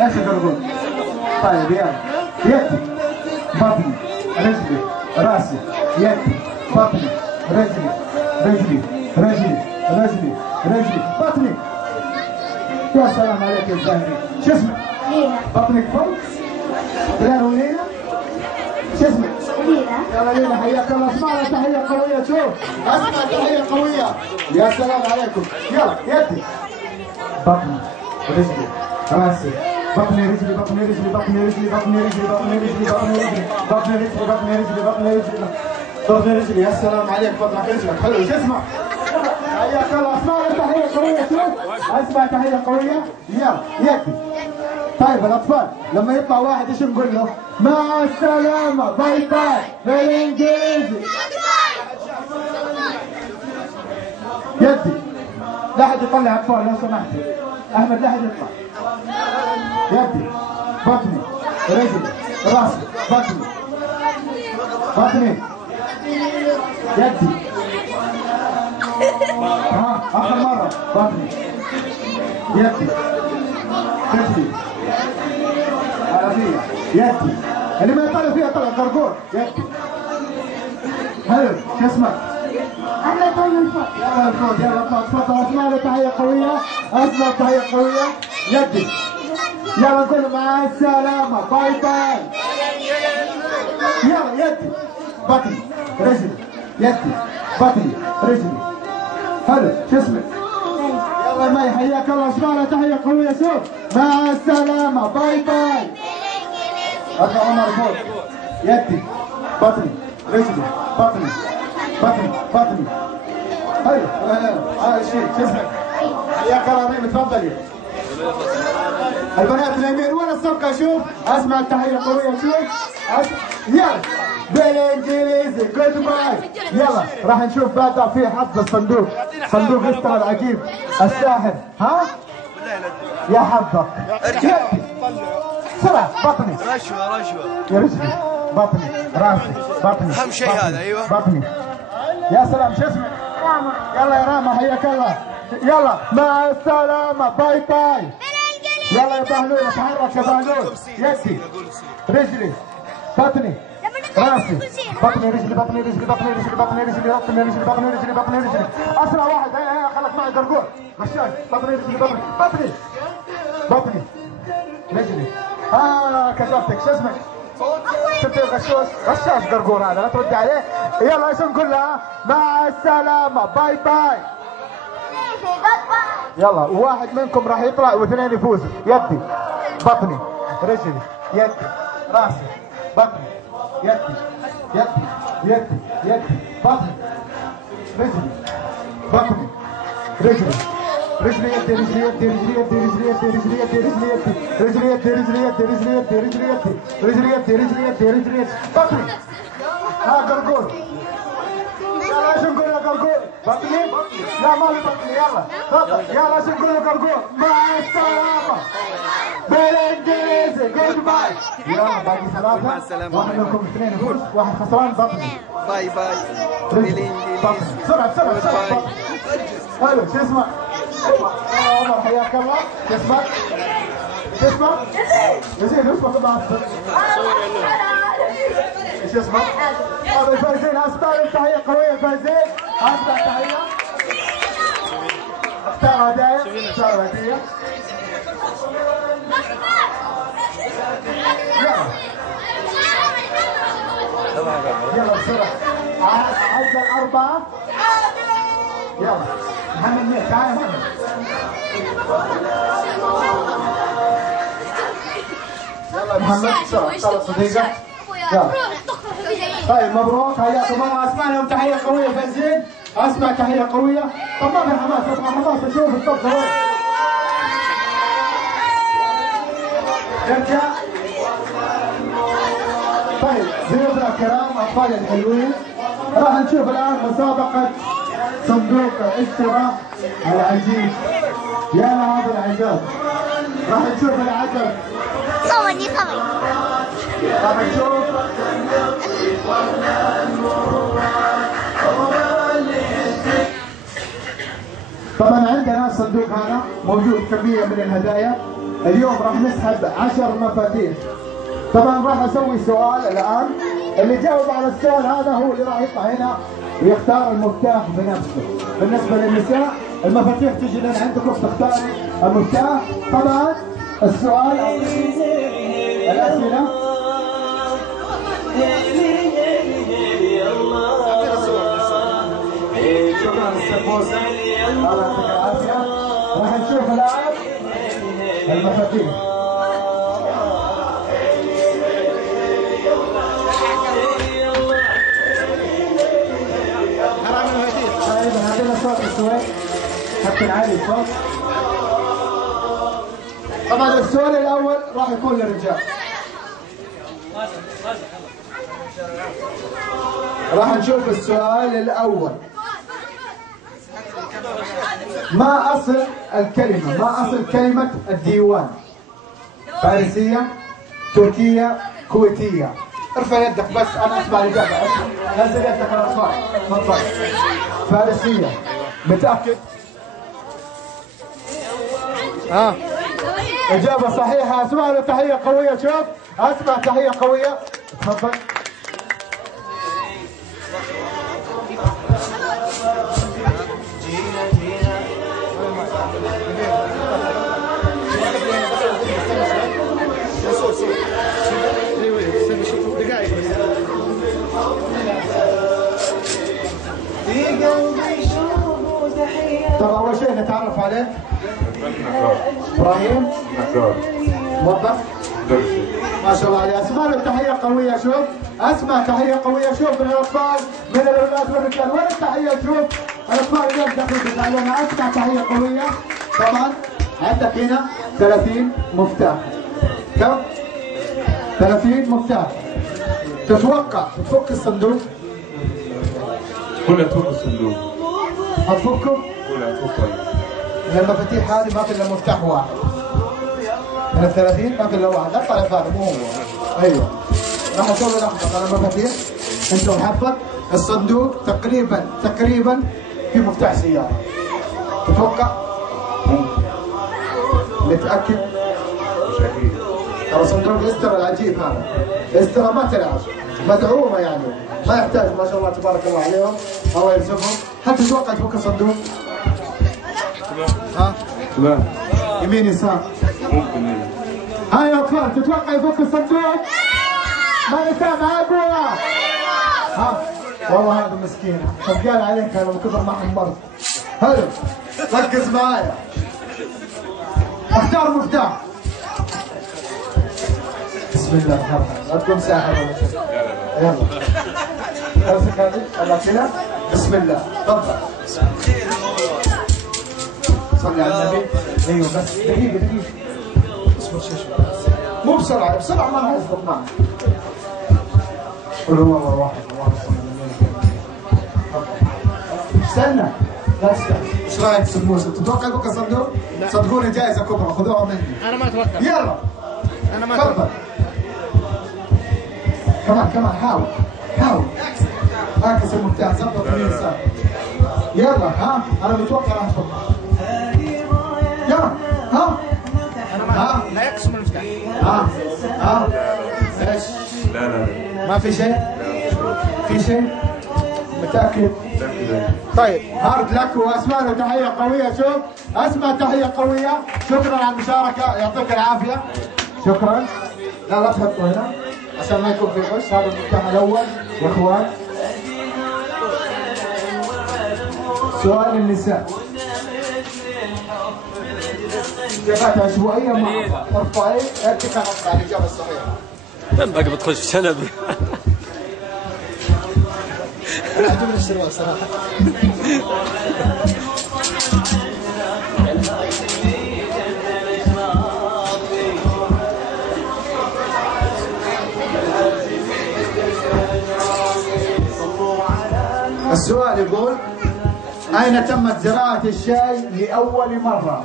ايش القرقور؟ طيب يلا يدي بطني رجلي راسي يدي بطني رجلي رجلي رجلي رجلي رجلي بطني. يا سلام عليك يا الزاهري. شو اسمك؟ ليلى. بطنك فوق؟ فلان وليلى؟ شو اسمك؟ ليلى. يلا ليلى حياك الله. اسمع لها تحية قوية. شوف اسمع تحية قوية. يا سلام عليكم. يلا يدي بطني رجلي راسي بطني رجلي بطني رجلي بطني رجلي بطني رجلي بطني رجلي بطني رجلي بطني رجلي بطني رجلي بطني رجلي بطني رجلي. يا سلام عليك. بطنك رجلك حلو. شو اسمع؟ حياك الله. اسمع لها تحية قوية. شوف اسمع تحية قوية. يلا يدي. طيب الاطفال لما يطلع واحد ايش نقول له؟ مع السلامة باي باي بالانجليزي. يدي. لا احد يطلع اطفال لو سمحتي. احمد لا احد يطلع. يدي بطني رجلي راسي بطني بطني يدي. ها اخر مرة بطني يدي رجلي عربية يدي. اللي ما يطلع فيها طلع قرقور. يدي حلو. شو اسمك؟ احمد الفوت. يلا الفوت. يلا اطلع تفضل. اسمع له تحية قوية. اسمع تحية قوية. يدي. يلا نقول مع السلامة باي باي. يلا يدي بطني رجلي يدي بطني رجلي. حلو. شو اسمك؟ يلا ماي حياك الله. اسمع له تحية قوية. شوف مع السلامة باي باي. اطلع عمر فوق. يدي بطني رجلي بطني بطني بطني. حلو. شيء. شو اسمك؟ حياك الله ريم. تفضلي. البنات اليمين وين الصفقة؟ شوف اسمع التحية قوية. شوف يلا بالانجليزي جود باي. يلا راح نشوف بعدها في حظ الصندوق. صندوق يشتغل عجيب. الساحر ها؟ يا حظك. بسرعة. بطني رشوة رشوة يا رجلي بطني راسي بطني اهم شيء هذا. ايوه بطني. يا سلام. شو اسمك؟ راما. يلا يا راما حياك الله. يلا مع السلامة باي باي. يلا يا بهلول اتحرك يا بهلول. يدي رجلي بطني راسي بطني رجلي بطني رجلي بطني رجلي بطني رجلي بطني رجلي بطني رجلي بطني رجلي. اسرع واحد. هيا خلك معي قرقور غشاش. بطني رجلي بطني بطني بطني رجلي. كشفتك. شو اسمك؟ شفت الغشاش؟ غشاش قرقور هذا لا تردي عليه. يلا ايش نقول لها؟ مع السلامة باي باي. يلا واحد منكم راح يطلع واثنين يفوزوا. يدي بطني رجلي يدي راسي بطني يدي يدي يدي يدي بطني رجلي بطني رجلي رجلي يدي رجلي يدي رجلي يدي رجلي يدي رجلي يدي رجلي يدي رجلي يدي رجلي يدي رجلي يدي رجلي يدي رجلي يدي رجلي يدي رجلي يدي بطني. قرقور. يلا ايش نقول يا قرقور؟ بطني؟ لا ما لي بطني. يلا تفضل. يلا ايش نقول يا قرقور؟ مع السلامة بالانجليزي جود باي. يلا باقي ثلاثة. واحد منكم اثنين يفوز واحد خسران. بطني باي باي بالانجليزي. بسرعة بسرعة بسرعة. حلو. شو اسمك؟ عمر حياك الله. شو اسمك؟ شو اسمك؟ يزيد. اسمك طبعا. ايش اسمك؟ الفايزين اسمع تحية قوية. فايزين اسمع تحية. اختار هدايا. اختار هدية. يلا بسرعة. عد الأربعة. يلا محمد مين؟ تعال يا محمد. يلا محمد بسرعة. اختار صديقك. طيب مبروك. حياكم الله. اسمع لهم تحية قوية. فايزين اسمع تحية قوية. طب ما في حماس. ابغى حماس اشوف الطبخة وين. ارجع. طيب ضيوفنا الكرام اطفال الحلوين راح نشوف الان مسابقة صندوق الاشتراك العجيب. يا هذا العجاب. راح نشوف العجب. صورني صورني. راح نشوف طبعا عندنا الصندوق هذا موجود كمية من الهدايا. اليوم راح نسحب 10 مفاتيح. طبعا راح اسوي سؤال الان، اللي جاوب على السؤال هذا هو اللي راح يطلع هنا ويختار المفتاح بنفسه. بالنسبه للنساء المفاتيح تجي لين عندكم تختاري المفتاح. طبعا السؤال الاسئله شكرا استاذ موسى، الله يعطيك العافيه. راح نشوف الان المفاتيح. ايضا عندنا صوت شوي حتى نعلي الصوت. طبعا السؤال الاول راح يكون للرجال. راح نشوف السؤال الاول. ما اصل الكلمه؟ ما اصل كلمه الديوان؟ فارسيه، تركيه، كويتيه؟ ارفع يدك بس انا اسمع الاجابه. نزل يدك انا اسمع. تفضل. فارسيه. متاكد؟ اجابه صحيحه. اسمع له تحيه قويه. شوف اسمع تحيه قويه. تفضل. طب اول شيء نتعرف عليك. ابراهيم موظف ما شاء الله عليه. اسمع له تحيه قويه. شوف اسمع تحيه قويه. شوف من الاطفال من الاولاد والرجال وين التحيه؟ شوف الاطفال اليوم داخلين يتعلمون. اسمع تحيه قويه. طبعا عندك هنا 30 مفتاح. كم؟ 30 مفتاح. تتوقع تفك الصندوق؟ كلها تفك الصندوق. هتفكه؟ كلها تفك. من المفاتيح هذه ما في الا مفتاح واحد. من ال 30 ما في الا واحد. اطلع يا فارس مو هو. ايوه. راح اسوي لحظه على المفاتيح. انت وحظك الصندوق تقريبا في مفتاح سياره. تتوقع؟ متاكد؟ مش اكيد. ترى صندوق استرا العجيب هذا. استرا ما تلعب. مدعومه يعني. ما يحتاج ما شاء الله تبارك الله عليهم. الله يرزقهم. هل تتوقع تفك الصندوق؟ ها؟ لا. يمين يسار؟ ممكن. هاي يا اطفال تتوقع يفك الصندوق؟ ما سامع ابوه؟ ها؟ والله هذا مسكينه. طب قال عليك انا من كثر ما حمرت. حلو. ركز معايا. اختار مفتاح. بسم الله الرحمن الرحيم. لا تكون ساحر ولا شيء. يلا. امسك هذه الله كذا. بسم الله. تفضل. صلي على النبي. ايوه بس دقيقة. اصبر شوي. مو بسرعة ما راح يزبط معك. قل هو الله واحد الله استنى. لا استنى. ايش رايك استاذ موسى؟ تتوقع يفك الصندوق؟ صدقوني جائزة كبرى خذوها مني. انا ما اتوقع. يلا. انا ما اتوقع. كمان حاول. اعكس المفتاح زبط يمين يسار. يلا ها انا متوقع راح تفك. يلا ها انا ما لا يقسم المفتاح. ايش؟ لا. ما في شيء؟ في شيء؟ متأكد؟ طيب هارد لك واسمع له تحية قوية. شوف اسمع تحية قوية. شكرا على المشاركة يعطيك العافية. شكرا. لا تحطه هنا عشان ما يكون في غش. هذا المفتاح الأول يا اخوان. سؤال النساء. إجابات عشوائية معها. ارفعي يدك على الإجابة الصحيحة. باقي بتخش في شنبي. أنا عجبني الشروال صراحة. السؤال يقول أين تمت زراعة الشاي لأول مرة؟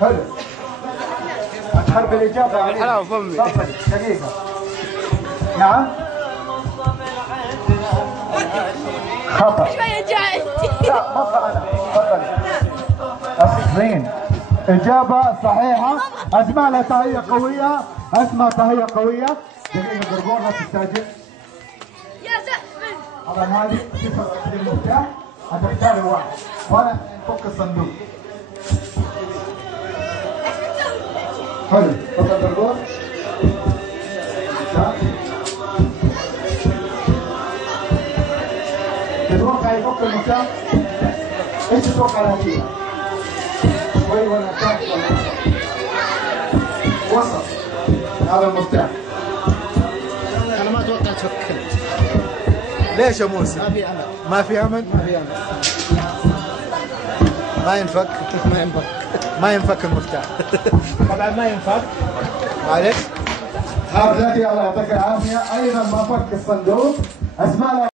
حلو. أتحرب الإجابة عليك. حلاوة فمي. دقيقة. نعم؟ خطأ. شوية جاعت. لا ما أنا. تفضل. الصين. إجابة صحيحة. أسماء لها تهيئة قوية، أسماء تهيئة قوية. دقيقة قرقور لا تستعجل. طبعا هذه 29 مفتاح، هتختار واحد وأنا نفك الصندوق. حلو، تفضل قرقور. تتوقع يفك المفتاح؟ ايش تتوقع الهدية؟ شوي ولا تحت ولا وسط؟ هذا المفتاح. انا ما اتوقع تفكر. ليش يا موسى؟ ما في امل. ما في امل؟ ما في امل. ما ينفك؟ ما ينفك. ما ينفك المفتاح. طبعا ما ينفك. معلش؟ حافظتي الله يعطيك العافية. أيضا ما فك الصندوق. أسماء